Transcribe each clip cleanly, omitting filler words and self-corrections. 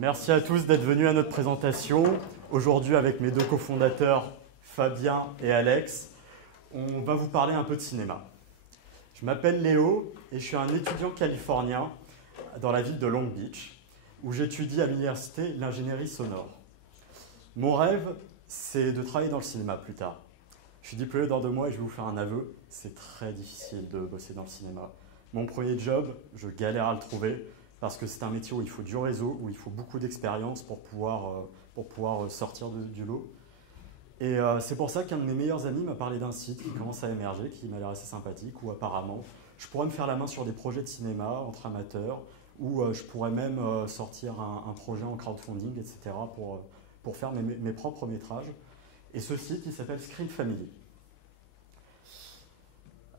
Merci à tous d'être venus à notre présentation. Aujourd'hui, avec mes deux cofondateurs, Fabien et Alex, on va vous parler un peu de cinéma. Je m'appelle Léo et je suis un étudiant californien dans la ville de Long Beach, où j'étudie à l'université l'ingénierie sonore. Mon rêve, c'est de travailler dans le cinéma plus tard. Je suis diplômé dans 2 mois et je vais vous faire un aveu, c'est très difficile de bosser dans le cinéma. Mon premier job, je galère à le trouver parce que c'est un métier où il faut du réseau, où il faut beaucoup d'expérience pour pouvoir sortir du lot. Et c'est pour ça qu'un de mes meilleurs amis m'a parlé d'un site qui commence à émerger, qui m'a l'air assez sympathique, où apparemment je pourrais me faire la main sur des projets de cinéma entre amateurs, où je pourrais même sortir un projet en crowdfunding, etc. pour faire mes propres métrages. Et ce site, il s'appelle Screen Family.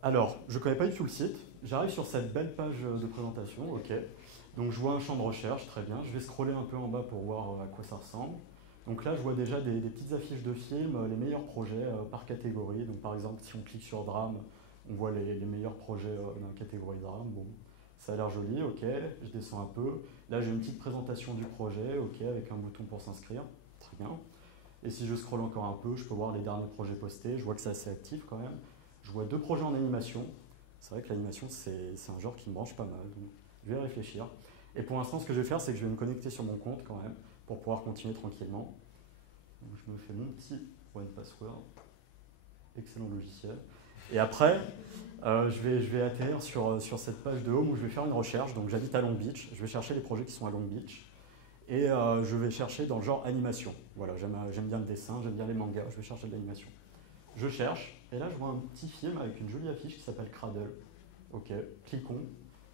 Alors, je ne connais pas du tout le site. J'arrive sur cette belle page de présentation, ok. Donc je vois un champ de recherche, très bien. Je vais scroller un peu en bas pour voir à quoi ça ressemble. Donc là, je vois déjà des petites affiches de films, les meilleurs projets par catégorie. Donc par exemple, si on clique sur drame, on voit les meilleurs projets dans la catégorie drame. Bon, ça a l'air joli, ok. Je descends un peu. Là, j'ai une petite présentation du projet, ok, avec un bouton pour s'inscrire. Très bien. Et si je scrolle encore un peu, je peux voir les derniers projets postés. Je vois que c'est assez actif quand même. Je vois 2 projets en animation. C'est vrai que l'animation, c'est un genre qui me branche pas mal. Donc je vais réfléchir. Et pour l'instant, ce que je vais faire, c'est que je vais me connecter sur mon compte quand même pour pouvoir continuer tranquillement. Donc je me fais mon petit one password. Excellent logiciel. Et après, je vais atterrir sur cette page de home où je vais faire une recherche. Donc j'habite à Long Beach. Je vais chercher les projets qui sont à Long Beach. Et je vais chercher dans le genre animation. Voilà, j'aime bien le dessin, j'aime bien les mangas, je vais chercher de l'animation. Je cherche, et là je vois un petit film avec une jolie affiche qui s'appelle Cradle. Ok, cliquons,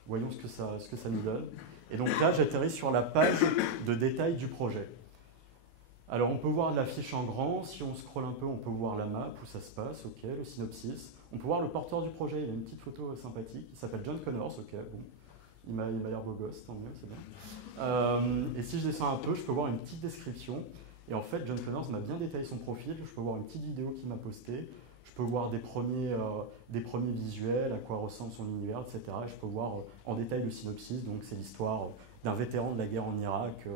voyons ce que ça nous donne. Et donc là j'atterris sur la page de détail du projet. Alors on peut voir l'affiche en grand, si on scrolle un peu on peut voir la map où ça se passe, ok, le synopsis. On peut voir le porteur du projet, il a une petite photo sympathique, il s'appelle John Connors, ok, bon. Il m'a l'air beau gosse, tant mieux, c'est bien. Et si je descends un peu, je peux voir une petite description. Et en fait, John Connors m'a bien détaillé son profil. Je peux voir une petite vidéo qu'il m'a postée. Je peux voir des premiers visuels, à quoi ressemble son univers, etc. Et je peux voir en détail le synopsis. Donc, c'est l'histoire d'un vétéran de la guerre en Irak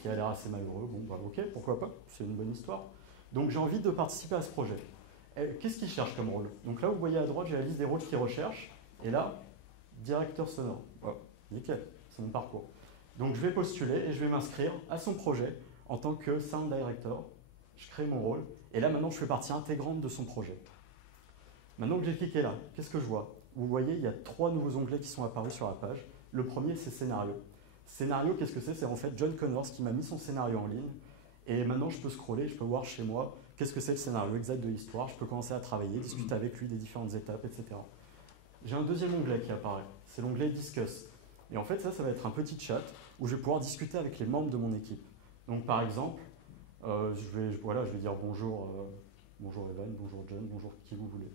qui a l'air assez malheureux. Bon, bah, ok, pourquoi pas, c'est une bonne histoire. Donc, j'ai envie de participer à ce projet. Qu'est-ce qu'il cherche comme rôle? Donc là, vous voyez à droite, j'ai la liste des rôles qu'il recherche. Et là, directeur sonore. Wow. Nickel, c'est mon parcours. Donc je vais postuler et je vais m'inscrire à son projet en tant que sound director. Je crée mon rôle et là maintenant je fais partie intégrante de son projet. Maintenant que j'ai cliqué là, qu'est-ce que je vois? Vous voyez, il y a 3 nouveaux onglets qui sont apparus sur la page. Le premier, c'est scénario. Scénario, qu'est-ce que c'est? C'est en fait John Connors qui m'a mis son scénario en ligne. Et maintenant je peux scroller, je peux voir chez moi qu'est-ce que c'est le scénario exact de l'histoire. Je peux commencer à travailler, discuter avec lui des différentes étapes, etc. J'ai un deuxième onglet qui apparaît. C'est l'onglet Discuss. Et en fait, ça va être un petit chat où je vais pouvoir discuter avec les membres de mon équipe. Donc, par exemple, je vais dire bonjour, bonjour Evan, bonjour John, bonjour qui vous voulez.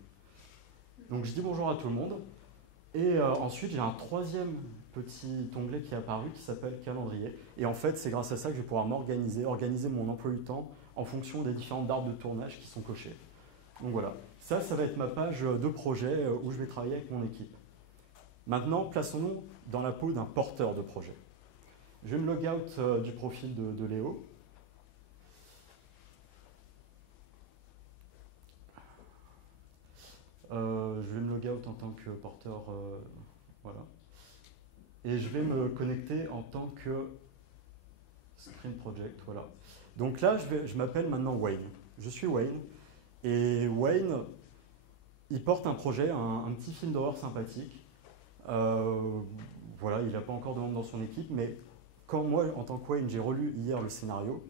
Donc, je dis bonjour à tout le monde. Et ensuite, j'ai un 3e petit onglet qui est apparu qui s'appelle calendrier. Et en fait, c'est grâce à ça que je vais pouvoir organiser mon emploi du temps en fonction des différentes dates de tournage qui sont cochées. Donc voilà, ça va être ma page de projet où je vais travailler avec mon équipe. Maintenant, plaçons-nous dans la peau d'un porteur de projet. Je vais me log out du profil de Léo. Je vais me log out en tant que porteur, voilà. Et je vais me connecter en tant que Screen Project, voilà. Donc là, je m'appelle maintenant Wayne. Je suis Wayne. Et Wayne, il porte un projet, un petit film d'horreur sympathique. Voilà, il n'a pas encore de membre dans son équipe, mais quand moi, en tant que Wayne, j'ai relu hier le scénario,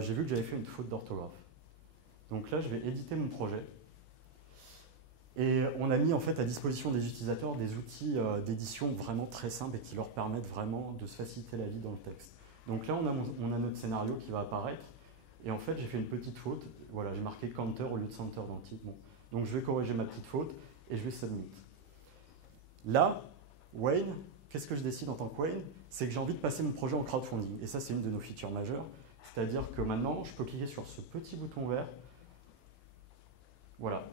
j'ai vu que j'avais fait une faute d'orthographe. Donc là, je vais éditer mon projet. Et on a mis en fait à disposition des utilisateurs des outils d'édition vraiment très simples et qui leur permettent vraiment de se faciliter la vie dans le texte. Donc là, on a notre scénario qui va apparaître. Et en fait, j'ai fait une petite faute. Voilà, j'ai marqué counter au lieu de center dans le titre. Bon. Donc je vais corriger ma petite faute et je vais submit. Là, Wayne, qu'est-ce que je décide en tant que Wayne? C'est que j'ai envie de passer mon projet en crowdfunding. Et ça, c'est une de nos features majeures. C'est-à-dire que maintenant, je peux cliquer sur ce petit bouton vert. Voilà.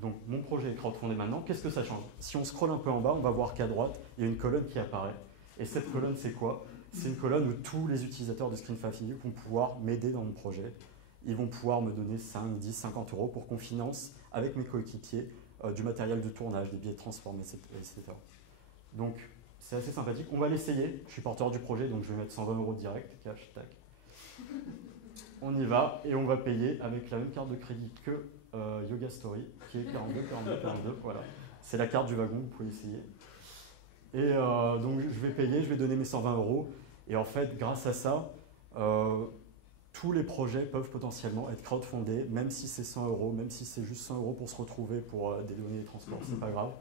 Donc, mon projet est crowdfundé maintenant. Qu'est-ce que ça change? Si on scrolle un peu en bas, on va voir qu'à droite, il y a une colonne qui apparaît. Et cette colonne, c'est quoi? C'est une colonne où tous les utilisateurs de Screen Family vont pouvoir m'aider dans mon projet. Ils vont pouvoir me donner 5, 10, 50 euros pour qu'on finance avec mes coéquipiers du matériel de tournage, des billets de transport, etc. Donc, c'est assez sympathique. On va l'essayer. Je suis porteur du projet, donc je vais mettre 120 euros direct, cash, tac. On y va et on va payer avec la même carte de crédit que Yoga Story, qui est 42, 42, 42. Voilà. C'est la carte du wagon, vous pouvez essayer. Et donc, je vais payer, je vais donner mes 120 euros. Et en fait, grâce à ça, tous les projets peuvent potentiellement être crowdfundés, même si c'est 100 euros, même si c'est juste 100 euros pour se retrouver pour dédouaner les transports, c'est pas grave.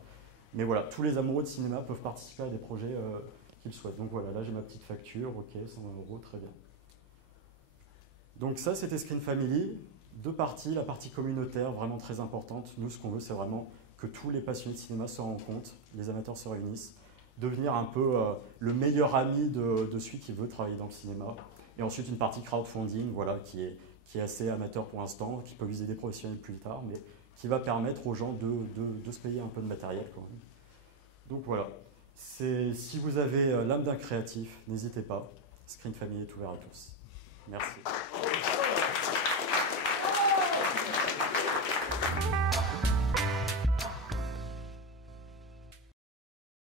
Mais voilà, tous les amoureux de cinéma peuvent participer à des projets qu'ils souhaitent. Donc voilà, là j'ai ma petite facture, ok, 120 euros, très bien. Donc ça, c'était Screen Family. Deux parties, la partie communautaire, vraiment très importante. Nous, ce qu'on veut, c'est vraiment que tous les passionnés de cinéma se rencontrent, les amateurs se réunissent, devenir un peu le meilleur ami de celui qui veut travailler dans le cinéma. Et ensuite, une partie crowdfunding, voilà, qui est assez amateur pour l'instant, qui peut viser des professionnels plus tard, mais qui va permettre aux gens de se payer un peu de matériel quand même. Donc voilà, si vous avez l'âme d'un créatif, n'hésitez pas. Screen Family est ouvert à tous. Merci.